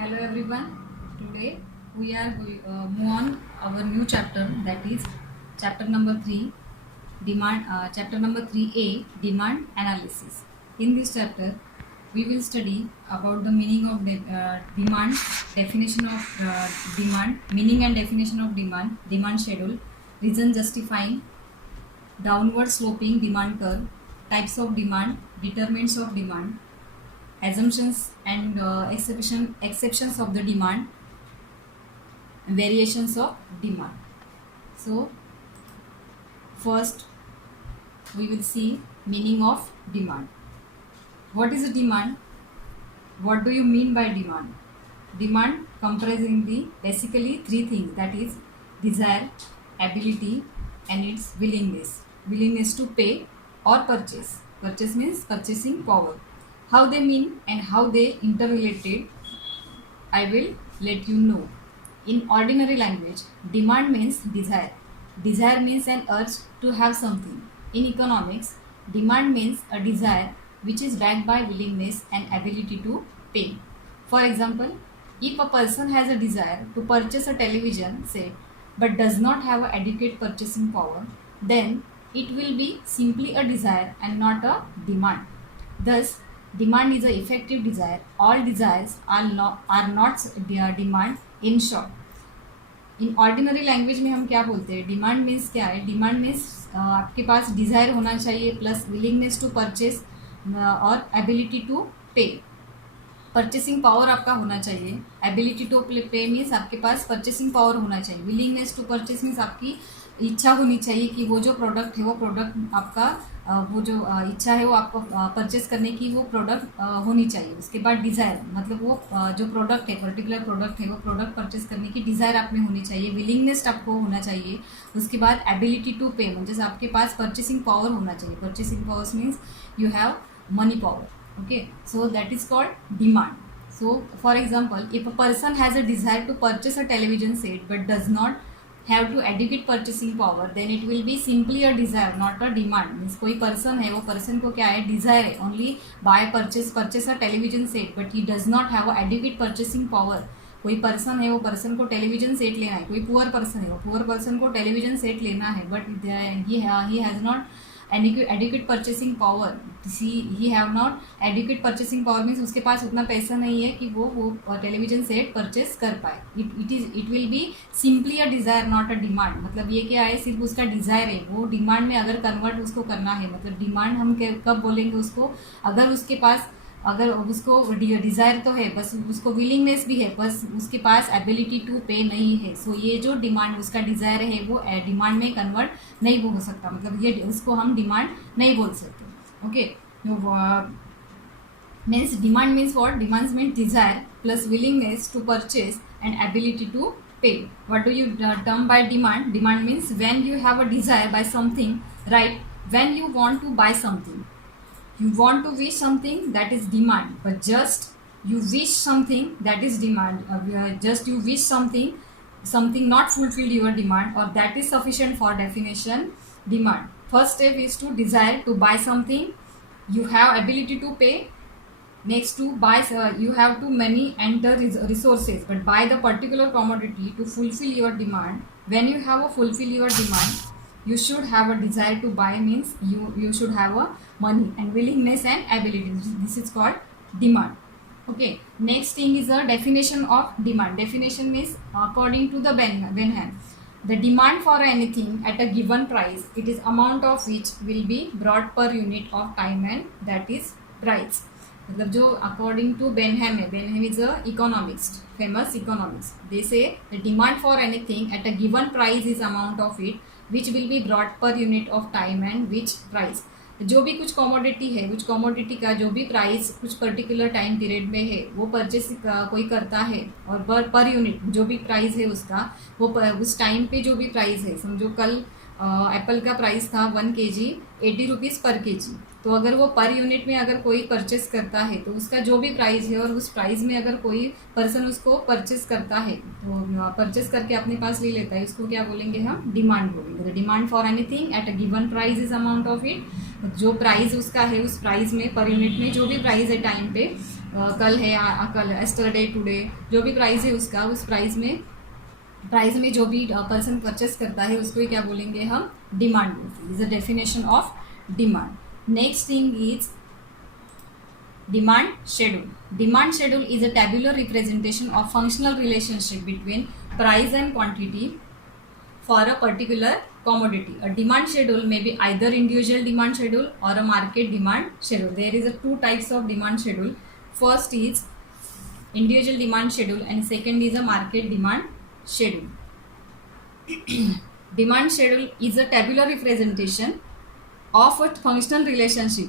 Hello everyone. Today we are going move on our new chapter, that is chapter number 3, demand. Chapter number 3A, demand analysis. In this chapter, we will study about the meaning of demand, definition of demand, meaning and definition of demand, demand schedule, reason justifying, downward sloping demand curve, types of demand, determinants of demand, assumptions and exceptions of the demand, variations of demand. So first we will see meaning of demand. What is a demand? What do you mean by demand? Demand comprising the basically three things, that is desire, ability and its willingness to pay or purchase. Purchase means purchasing power. How they mean and how they interrelated, I will let you know. In ordinary language, demand means desire. Desire means an urge to have something. In economics, demand means a desire which is backed by willingness and ability to pay. For example, if a person has a desire to purchase a television set but does not have adequate purchasing power, then it will be simply a desire and not a demand. Thus, demand is an effective desire. All desires are not demand. In short, in ordinary language में हम क्या बोलते हैं, demand means क्या है? Demand means आपके पास डिज़ायर होना चाहिए प्लस विलिंगनेस टू परचेस और एबिलिटी टू पे. परचेसिंग पावर आपका होना चाहिए. एबिलिटी टू पे मीन्स आपके पास परचेसिंग पावर होना चाहिए. विलिंगनेस टू परचेस मीन्स आपकी इच्छा होनी चाहिए कि वो जो प्रोडक्ट है वो प्रोडक्ट आपका वो जो इच्छा है वो आपको परचेस करने की वो प्रोडक्ट होनी चाहिए. उसके बाद डिज़ायर मतलब वो जो प्रोडक्ट है, पर्टिकुलर प्रोडक्ट है, वो प्रोडक्ट परचेस करने की डिज़ायर आप में होनी चाहिए. विलिंगनेस आपको होना चाहिए. उसके बाद एबिलिटी टू पे म्हणजे आपके पास परचेसिंग पावर होना चाहिए. Purchasing powers means you have money power. Okay, so that is called demand. So for example, if a person has a desire to purchase a television set but does not have to adequate purchasing power, then it will be simply a desire, not a demand. Means कोई person है, वो person को क्या है, desire है, only buy purchase a television set but he does not have a adequate purchasing power. कोई पर्सन है, वो पर्सन को टेलीविजन सेट लेना है. कोई पुअर पर्सन है, वो पुअर पर्सन को टेलीविजन सेट लेना है but he has not adequate purchasing power. He have not adequate purchasing power means उसके पास उतना पैसा नहीं है कि वो टेलीविजन सेट परचेस कर पाए. It will be simply a desire not a demand. मतलब ये क्या है, सिर्फ उसका डिज़ायर है. वो डिमांड में अगर कन्वर्ट उसको करना है, मतलब डिमांड हम कब बोलेंगे उसको, अगर उसके पास अगर उसको डिज़ायर तो है बस उसको विलिंगनेस भी है, बस उसके पास एबिलिटी टू पे नहीं है. सो ये जो डिमांड उसका डिज़ायर है वो डिमांड में कन्वर्ट नहीं हो सकता. मतलब ये उसको हम डिमांड नहीं बोल सकते. Okay, means demand means what? Demands means desire plus willingness to purchase and ability to pay. What do you term by demand? Demand means when you have a desire by something, right? When you want to buy something. You want to wish something, that is demand. But just you wish something, that is demand. Just you wish something not fulfilled your demand, or that is sufficient for definition demand. First step is to desire to buy something. You have ability to pay. Next to buy, you have to money enter resources, but buy the particular commodity to fulfill your demand. When you have a fulfill your demand, you should have a desire to buy means you should have a money and willingness and ability. This is called demand. Okay, next thing is a definition of demand. Definition means according to the Benham, the demand for anything at a given price, it is amount of which will be brought per unit of time, and that is price. मतलब जो according to Benham है, Benham is a economist, famous economics. They say the demand for anything at a given price is amount of it which will be bought per unit of time and which price. जो भी कुछ कमोडिटी है, कुछ कमोडिटी का जो भी प्राइस कुछ particular time period में है वो परचेस कोई करता है, और पर यूनिट जो भी प्राइस है उसका वो उस टाइम पे जो भी प्राइस है. समझो कल एप्पल का प्राइस था 1 kg 80 रुपीज़ पर kg. तो अगर वो पर यूनिट में अगर कोई परचेस करता है तो उसका जो भी प्राइस है और उस प्राइस में अगर कोई पर्सन उसको परचेस करता है तो परचेस करके अपने पास ले लेता है, उसको क्या बोलेंगे हम? डिमांड बोलेंगे. Demand for anything at a given price is amount of it. जो प्राइस उसका है उस प्राइस में पर यूनिट में जो भी प्राइस है टाइम पे कल है, कल एस्टरडे, टुडे, जो भी प्राइस है उसका, उस प्राइस में जो भी पर्सन परचेस करता है उसको ही क्या बोलेंगे हम, डिमांड बोलते हैं. Is the definition of demand. Next thing is demand schedule. Demand schedule is a tabular representation of functional relationship between price and quantity for a particular commodity. A demand schedule may be either individual demand schedule or a market demand schedule. There is a two types of demand schedule. First is individual demand schedule and second is a market demand schedule. Demand schedule is a tabular representation of a functional relationship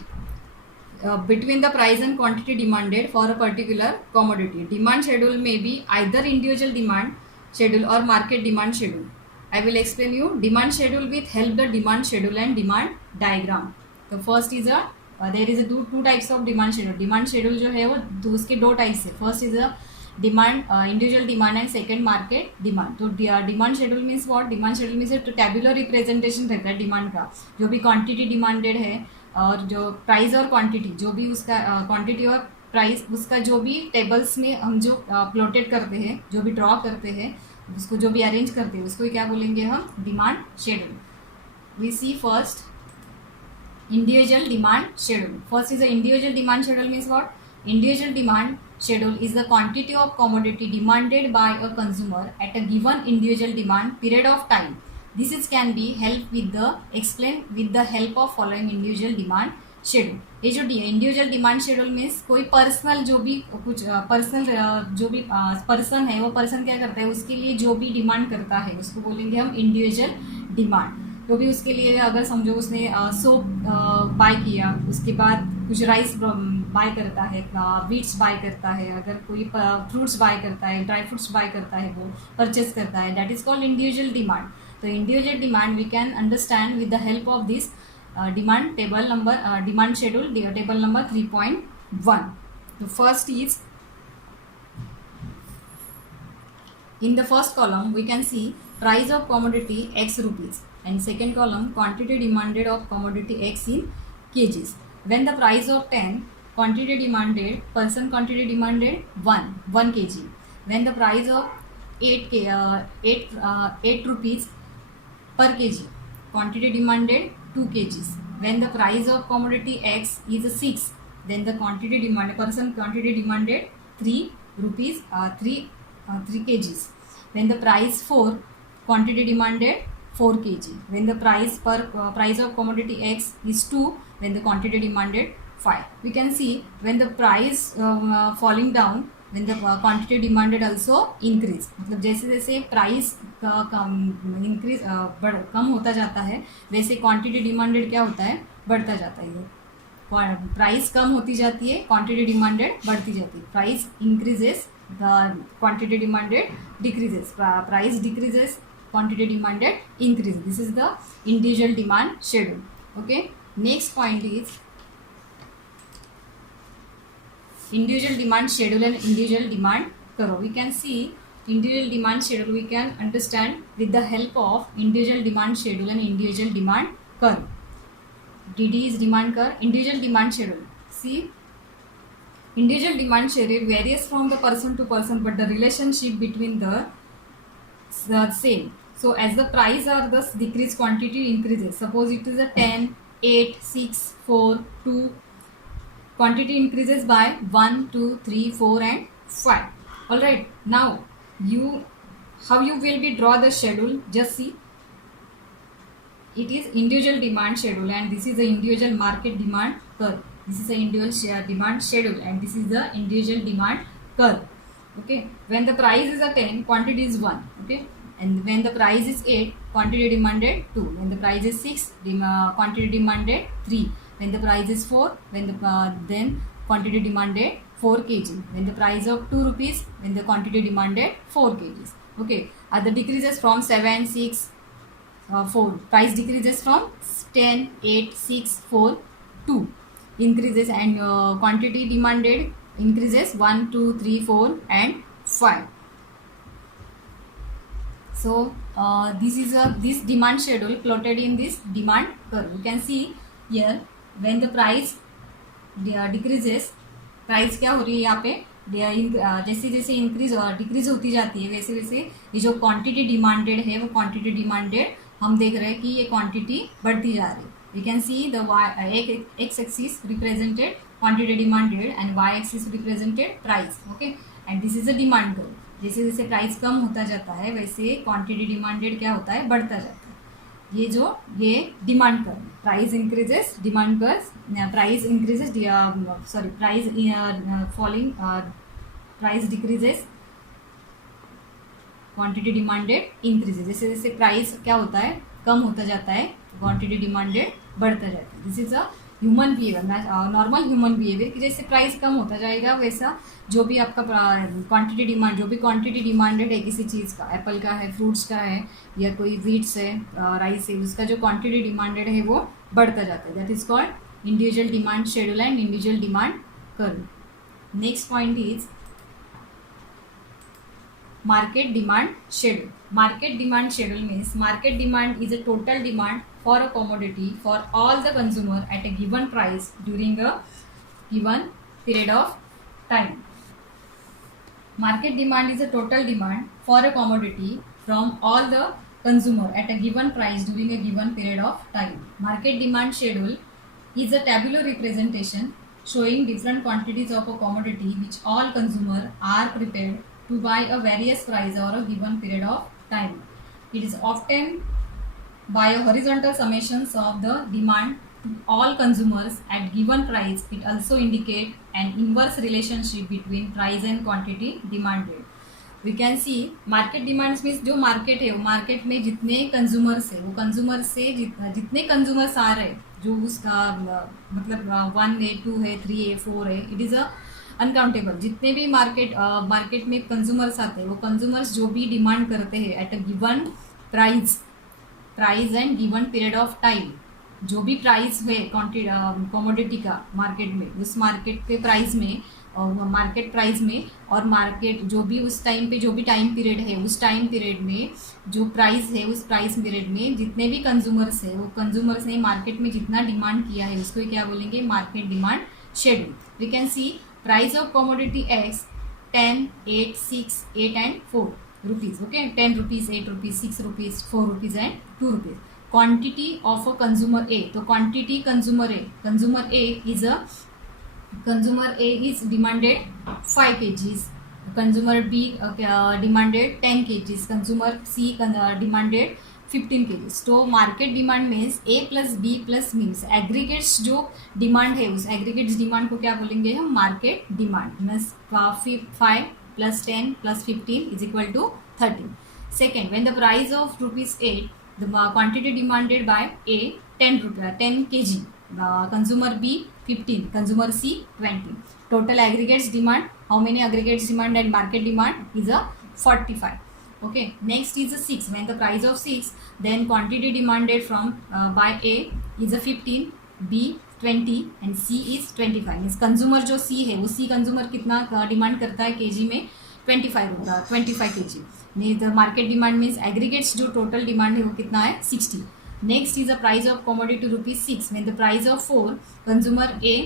between the price and quantity demanded for a particular commodity. Demand schedule may be either individual demand schedule or market demand schedule. I will explain you demand schedule with help the demand schedule and demand diagram. So first is a there is a two types of demand schedule. Demand schedule जो है वो उसके दो types है. First is a demand, individual demand and second market demand. तो demand schedule means what, demand schedule means tabular representation रहता है डिमांड का. जो भी क्वांटिटी डिमांडेड है और जो प्राइस और क्वांटिटी, जो भी उसका क्वांटिटी और प्राइस उसका जो भी टेबल्स में हम जो प्लॉटेड करते हैं, जो भी ड्रॉ करते हैं, उसको जो भी अरेंज करते हैं उसको क्या बोलेंगे हम, demand schedule. We see first individual demand schedule. First is the individual demand schedule means what? Individual demand schedule is the quantity of commodity demanded by a consumer at a given individual demand period of time. This is can be help with the explain with the help of following individual demand schedule. ये जो individual demand schedule means कोई पर्सनल जो भी कुछ पर्सनल जो भी पर्सन है वो पर्सन क्या करता है, उसके लिए जो भी डिमांड करता है उसको बोलेंगे हम इंडिविजुअल डिमांड. तो भी उसके लिए अगर समझो उसने सोप बाय किया, उसके बाद कुछ राइस बाय करता है, वीट्स बाय करता है, अगर कोई फ्रूट्स बाय करता है, ड्राई फ्रूट्स बाय करता है, वो परचेस करता है, that is called individual demand. तो individual demand we can understand with the help of this demand table number, demand schedule table number 3.1. तो first is in the first column we can see price of commodity x rupees, and second column quantity demanded of commodity x in kgs. When the price of 10, quantity demanded, person quantity demanded 1 kg. When the price of 8 rupees per kg, quantity demanded 2 kgs. When the price of commodity x is 6, then the quantity demanded, person quantity demanded 3 rupees 3 kgs. When the price 4, quantity demanded 4 kg. When the price of commodity x is 2, then the quantity demanded 5. We can see when the price falling down, when the quantity demanded also increase. मतलब जैसे जैसे price increase कम होता जाता है वैसे quantity demanded क्या होता है, बढ़ता जाता है. प्राइस कम होती जाती है, क्वांटिटी डिमांडेड बढ़ती जाती है. Price increases, the quantity demanded decreases. Price decreases, quantity demanded increases. This is the individual demand schedule. Okay, next point is individual demand schedule and individual demand curve. We can see individual demand schedule we can understand with the help of individual demand schedule and individual demand curve. DD is demand curve. Individual demand schedule, see, individual demand schedule varies from the person to person, but the relationship between the same. So as the price or the decrease, quantity increases. Suppose it is a 10, 8, 6, 4, 2. Quantity increases by 1, 2, 3, 4 and 5. Alright, now how you will be draw the schedule, just see. It is individual demand schedule and this is the individual market demand curve. This is the individual demand schedule and this is the individual demand curve. Okay, when the price is a 10, quantity is 1. Okay, and when the price is 8, quantity demanded 2. When the price is 6, quantity demanded 3. When the price is 4, then quantity demanded 4 kg. When the price of 2 rupees, when the quantity demanded 4 kgs. Okay, the decreases from 7, 6, 4. Price decreases from 10, 8, 6, 4, 2. Increases and quantity demanded increases 1, 2, 3, 4 and 5. So this demand schedule plotted in this demand curve. You can see here when the price decreases, price क्या हो रही है यहाँ पे, जैसे जैसे इंक्रीज और डिक्रीज होती जाती है वैसे वैसे ये जो क्वांटिटी डिमांडेड है वो क्वांटिटी डिमांडेड हम देख रहे हैं कि ये क्वांटिटी बढ़ती जा रही है. We can see the x axis represented quantity demanded and y axis represented price. Okay, and this is a demand curve. जैसे जैसे प्राइस कम होता जाता है वैसे क्वांटिटी डिमांडेड क्या होता है, बढ़ता जाता है. ये demand curve, price increases demand curve, price increases sorry price falling, price decreases quantity demanded increases. जैसे जैसे प्राइस क्या होता है, कम होता जाता है, क्वांटिटी डिमांडेड बढ़ता जाता है. This is a human behaviour, normal human behaviour कि जैसे प्राइस कम होता जाएगा वैसा जो भी आपका क्वांटिटी डिमांड, जो भी क्वांटिटी डिमांडेड है किसी चीज़ का, एप्पल का है, फ्रूट्स का है, या कोई वीट्स है, राइस है, उसका जो क्वांटिटी डिमांडेड है वो बढ़ता जाता है. That is called individual demand schedule and individual demand curve. Next point is market demand schedule. Market demand schedule means market demand is a total demand for a commodity for all the consumer at a given price during a given period of time. Market demand is a total demand for a commodity from all the consumer at a given price during a given period of time. Market demand schedule is a tabular representation showing different quantities of a commodity which all consumer are prepared to buy a various price over a given period of time. It is often by a horizontal summations of the demand to all consumers at given price. It also indicate an inverse relationship between price and quantity demanded. We can see market demands means जो market है वो market में जितने consumers है वो consumers से जितने consumers आ रहे जो उसका मतलब 1 है 2 है 3 है 4 है, इट इज़ अ अनकाउंटेबल. जितने भी मार्केट में कंज्यूमर्स आते हैं वो कंज्यूमर्स जो भी डिमांड करते हैं eight a given price and given period of time, जो भी प्राइस है कॉमोडिटी का मार्केट में, उस मार्केट के प्राइस में और मार्केट प्राइस में और मार्केट जो भी उस टाइम पे जो भी टाइम पीरियड है उस टाइम पीरियड में जो प्राइस है उस प्राइस पीरियड में जितने भी कंज्यूमर्स है वो कंज्यूमर्स ने मार्केट में जितना डिमांड किया है उसको क्या बोलेंगे, market demand schedule. We can see price of commodity X 10, 8, 6, 8 and 4 rupees. Okay, 10 rupees, 8 rupees, 6 rupees, 4 rupees and 2 rupees. Quantity of a consumer A. So quantity consumer A is demanded 5 kgs. Consumer B demanded 10 kgs. Consumer C demanded 15 kgs. तो market demand means A plus B plus means aggregates जो demand है उस aggregates demand को क्या बोलेंगे हम, market demand. Means 5 plus 10 plus 15 is equal to 13. Second, when the price of ₹8 the quantity demanded by A 10 kg, consumer B 15, consumer C 20. Total aggregates demand, how many aggregates demand and market demand is a 45. Okay, next is a 6. When the price of 6, then quantity demanded from by A is a 15, B 20 and C is 25. Means consumer जो C है वो C consumer कितना डिमांड करता है केजी में, 25 kg. Means the market demand means aggregates जो total demand है वो कितना है, 60. Next is the price of commodity ₹6. When the price of 4, consumer A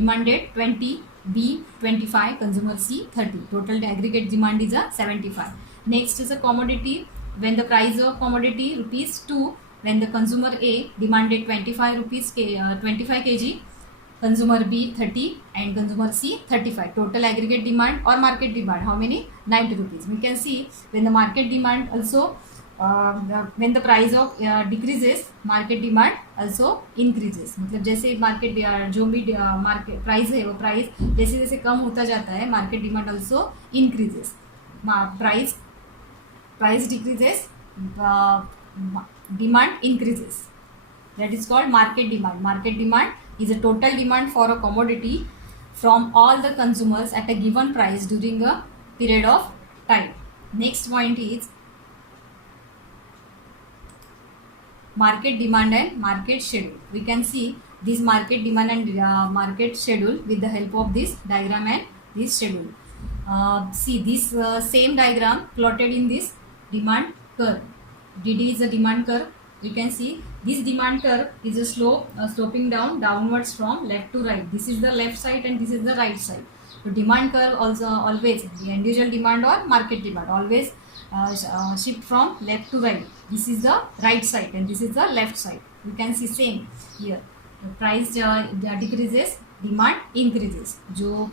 demanded 20, B 25, consumer C 30. Total aggregate demand is a 75. Next is a commodity. When the price of commodity ₹2, when the consumer A demanded 25 kg, consumer B 30 and consumer C 35. Total aggregate demand or market demand, how many? 90 rupees. We can see when the market demand also when the price of decreases, market demand also increases. मतलब जैसे मार्केट जो भी market price है वो प्राइस जैसे जैसे कम होता जाता है market demand also increases. Price decreases, demand increases. That is called market demand. Market demand is a total demand for a commodity from all the consumers at a given price during a period of time. Next point is market demand and market schedule. We can see this market demand and market schedule with the help of this diagram and this schedule. See this same diagram plotted in this demand curve. DD is a demand curve. You can see this demand curve is a sloping downwards from left to right. This is the left side and this is the right side. तो demand curve also always individual demand और market demand always shift from left to right. This is the right side and this is the left side. You can see same here. The price decreases, demand increases. जो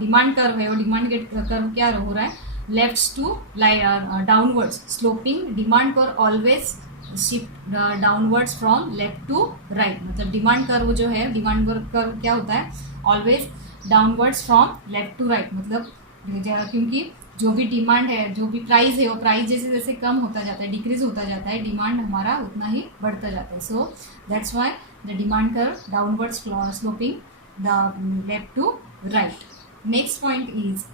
demand curve है वो demand curve क्या हो रहा है, left to downwards sloping. Demand curve always shift downwards from left to right. मतलब demand curve जो है, डिमांड कर्व क्या होता है, always downwards from left to right. मतलब क्योंकि जो भी डिमांड है, जो भी प्राइस है, वो प्राइस जैसे जैसे कम होता जाता है, डिक्रीज होता जाता है, डिमांड हमारा उतना ही बढ़ता जाता है. So that's why the demand curve downward sloping the left to right. Next point is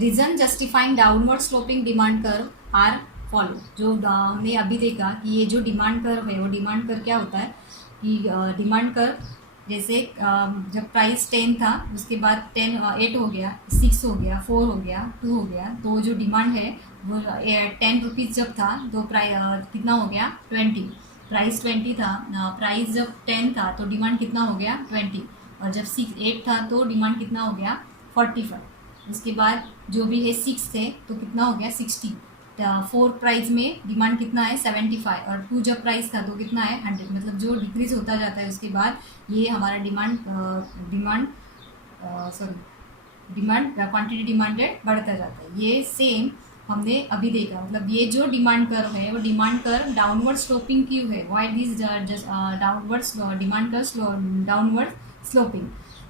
reason justifying downward sloping demand curve are follow. जो हमने अभी देखा कि ये जो डिमांड कर्व है, वो डिमांड कर्व क्या होता है कि डिमांड कर्व जैसे जब प्राइस 10 था, उसके बाद 8 हो गया, 6 हो गया, 4 हो गया, 2 हो गया, तो जो डिमांड है वो 10 रुपीज़ जब था तो प्राइस कितना हो गया, 20. प्राइस 20 था, प्राइस जब 10 था तो डिमांड कितना हो गया, 20. और जब 8 था तो डिमांड कितना हो गया, 45. उसके बाद जो भी है 6 थे तो कितना हो गया, 60. 4 प्राइस में डिमांड कितना है, 75. और 2 जब प्राइस था तो कितना है, 100. मतलब जो डिक्रीज होता जाता है उसके बाद ये हमारा डिमांड क्वांटिटी डिमांडेड बढ़ता जाता है. ये सेम हमने अभी देखा. मतलब ये जो डिमांड कर्व है वो डिमांड कर्व डाउनवर्ड स्लोपिंग क्यों है, why this downward demand curve downward sloping.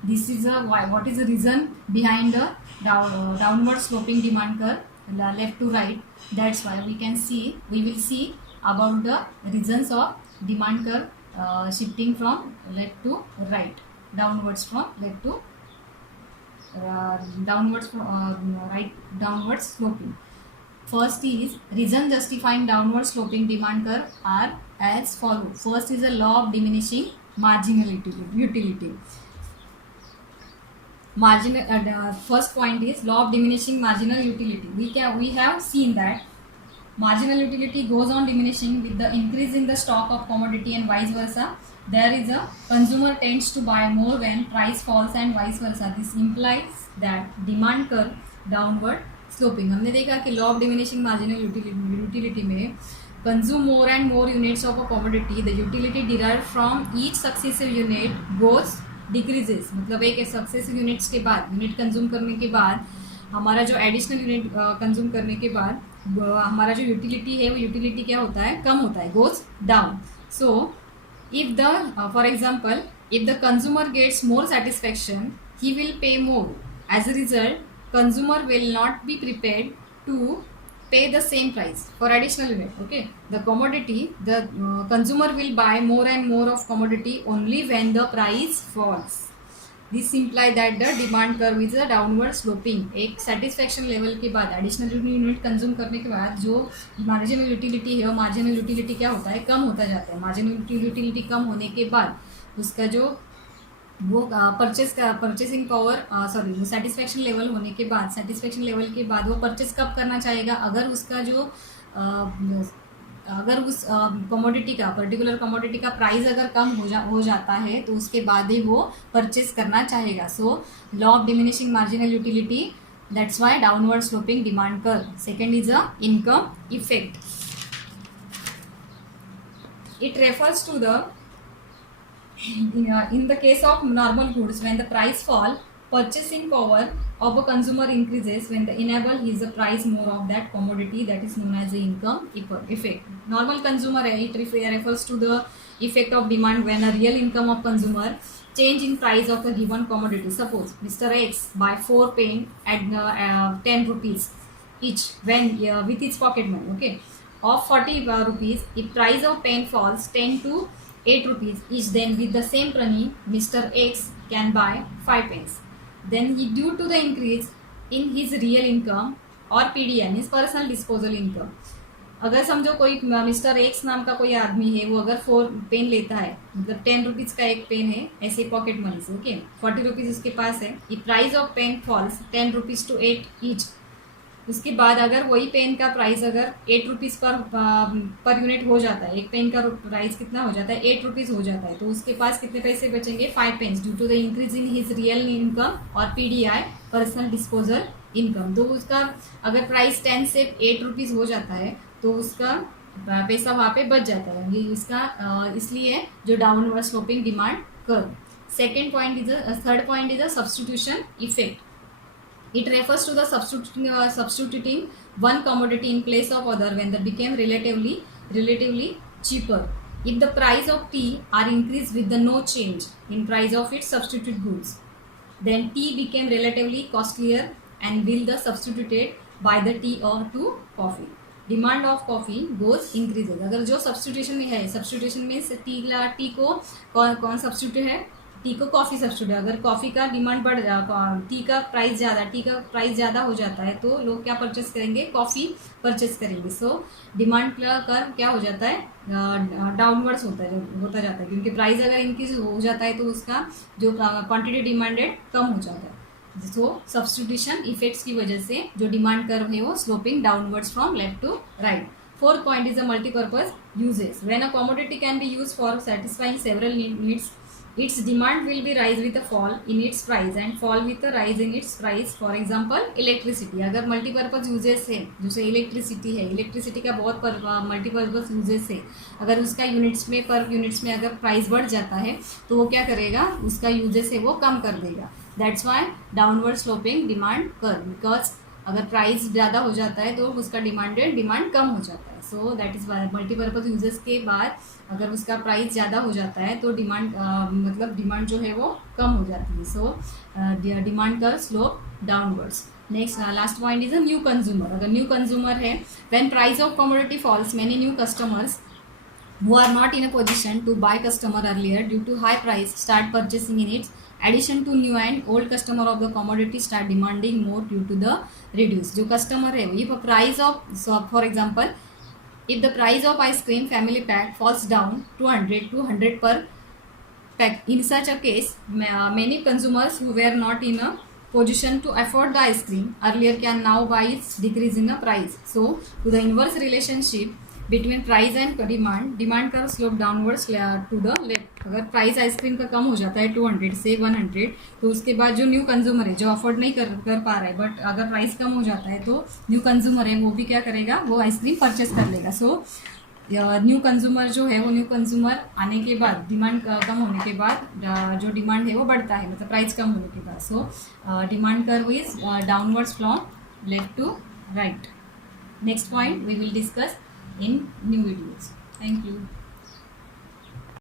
This is what is the reason behind the downward sloping demand curve left to right. That's why we will see about the reasons of demand curve shifting from left to right, downwards from left to downwards sloping. First is reason justifying downward sloping demand curve are as follow. First is a law of diminishing marginal utility. First point is law of diminishing marginal utility. We have seen that marginal utility goes on diminishing with the increase in the stock of commodity and vice versa. There is a consumer tends to buy more when price falls and vice versa. This implies that demand curve downward sloping. हमने देखा कि law of diminishing marginal utility में consume more and more units of a commodity. The utility derived from each successive unit goes decreases. मतलब एक successive units के बाद, unit consume करने के बाद, हमारा जो एडिशनल यूनिट कंज्यूम करने के बाद हमारा जो यूटिलिटी है वो यूटिलिटी क्या होता है, कम होता है, goes down. So if the for example if the consumer gets more satisfaction he will pay more. As a result consumer will not be prepared to pay the same price for additional unit. Okay, the commodity, the consumer will buy more and more of commodity only when the price falls. This imply that the demand curve is a downward sloping. एक satisfaction level के बाद additional unit consume करने के बाद जो marginal utility है वो marginal utility क्या होता है, कम होता जाता है. marginal utility कम होने के बाद उसका जो वो परचेसिंग पावर वो सेटिस्फेक्शन लेवल होने के बाद, सेटिस्फेक्शन लेवल के बाद वो परचेस कब करना चाहेगा, अगर उसका जो अगर उस कमोडिटी का, पर्टिकुलर कमोडिटी का प्राइस अगर कम हो जाता है तो उसके बाद ही वो परचेस करना चाहेगा. So law of diminishing marginal utility, that's why downward sloping demand curve. Second is a income effect. It refers to the in the case of normal goods, when the price fall, purchasing power of a consumer increases when the enable is the price more of that commodity. That is known as the income effect. Normal consumer, it refers to the effect of demand when a real income of consumer change in price of a given commodity. Suppose Mr. X buy 4 pen at 10 rupees each when with his pocket money. Okay, of 40 rupees, if price of pen falls 10 to 8 rupees each, then with the same money Mr. X can buy 5 pens. Then he, due to the increase in his real income or PDN, his personal disposal income, अगर समझो कोई mister x नाम का कोई आदमी है, वो अगर 4 पेन लेता है, मतलब 10 रुपीज़ का एक पेन है ऐसे पॉकेट मनी से. ओके, 40 रुपीज़ उसके पास है. If price of pen falls 10 rupees to 8 each, उसके बाद अगर वही पेन का प्राइस अगर 8 रुपीज़ पर यूनिट हो जाता है, एक पेन का प्राइस कितना हो जाता है, 8 रुपीज़ हो जाता है, तो उसके पास कितने पैसे बचेंगे, 5 pens, due to the increase in his real income और PDI, पर्सनल डिस्पोजल इनकम। तो उसका अगर प्राइस 10 से 8 रुपीज़ हो जाता है तो उसका पैसा वहाँ पे बच जाता है। ये इसका इसलिए जो downward sloping demand curve. Second point is third point is a substitution effect. It refers to the substituting one commodity in place of other when they became relatively cheaper. If the price of tea are increased with the no change in price of its substitute goods, then tea became relatively costlier and will the substituted by the tea or to coffee. Demand of coffee goes increases. अगर जो सब्सटीट्यूशन में है, सब्सटीट्यूशन में टी को कौन सब्सटीट्यूट है, टी को coffee substitute. अगर कॉफ़ी का डिमांड बढ़ टी का प्राइस ज़्यादा हो जाता है तो लोग क्या परचेस करेंगे, कॉफ़ी परचेस करेंगे. सो डिमांड का कर्व क्या हो जाता है, डाउनवर्ड्स होता जाता है, क्योंकि प्राइस अगर इंक्रीज हो जाता है तो उसका जो क्वांटिटी डिमांडेड कम हो जाता है. सो सब्स्टिट्यूशन इफेक्ट्स की वजह से जो डिमांड कर्व है वो sloping downwards from left to right. Fourth point is a multipurpose uses. When a commodity can be use for satisfying several needs, its demand will be rise with a fall in its price and fall with a rise in its price. For example, electricity. अगर multipurpose uses है, जैसे इलेक्ट्रिसिटी है, इलेक्ट्रिसिटी का बहुत multipurpose uses है, अगर उसका यूनिट्स में पर यूनिट्स में अगर प्राइस बढ़ जाता है तो वो क्या करेगा, उसका यूजेस है वो कम कर देगा. That's why downward sloping demand curve, because अगर प्राइस ज़्यादा हो जाता है तो उसका डिमांड कम हो जाता है. So that is why multipurpose uses के बाद अगर उसका प्राइस ज़्यादा हो जाता है तो डिमांड जो है वो कम हो जाती है. So demand curve slope downwards. Next last point is a new consumer. अगर न्यू कंज्यूमर है, when price of commodity falls many new customers who are not in a position to buy customer earlier due to high price start purchasing in its addition to new and old customer of the commodity start demanding more due to the reduce. जो customer है, if a price of, so for example, if the price of ice cream family pack falls down to 200 per pack, in such a case many consumers who were not in a position to afford the ice cream earlier can now buy its decrease in the price. So to the inverse relationship between price and demand का slope downwards to the left. अगर price ice cream का कम हो जाता है 200 से 100, तो उसके बाद जो न्यू कंज्यूमर है, जो अफोर्ड नहीं कर पा रहा है, बट अगर प्राइस कम हो जाता है तो न्यू कंज्यूमर है वो भी क्या करेगा, वो आइसक्रीम परचेस कर लेगा. सो न्यू कंज्यूमर जो है वो न्यू कंज्यूमर आने के बाद डिमांड कम होने के बाद जो डिमांड है वो बढ़ता है, मतलब प्राइस कम होने के बाद. So demand curve is downwards from left to right. Next point we will discuss in new videos. Thank you.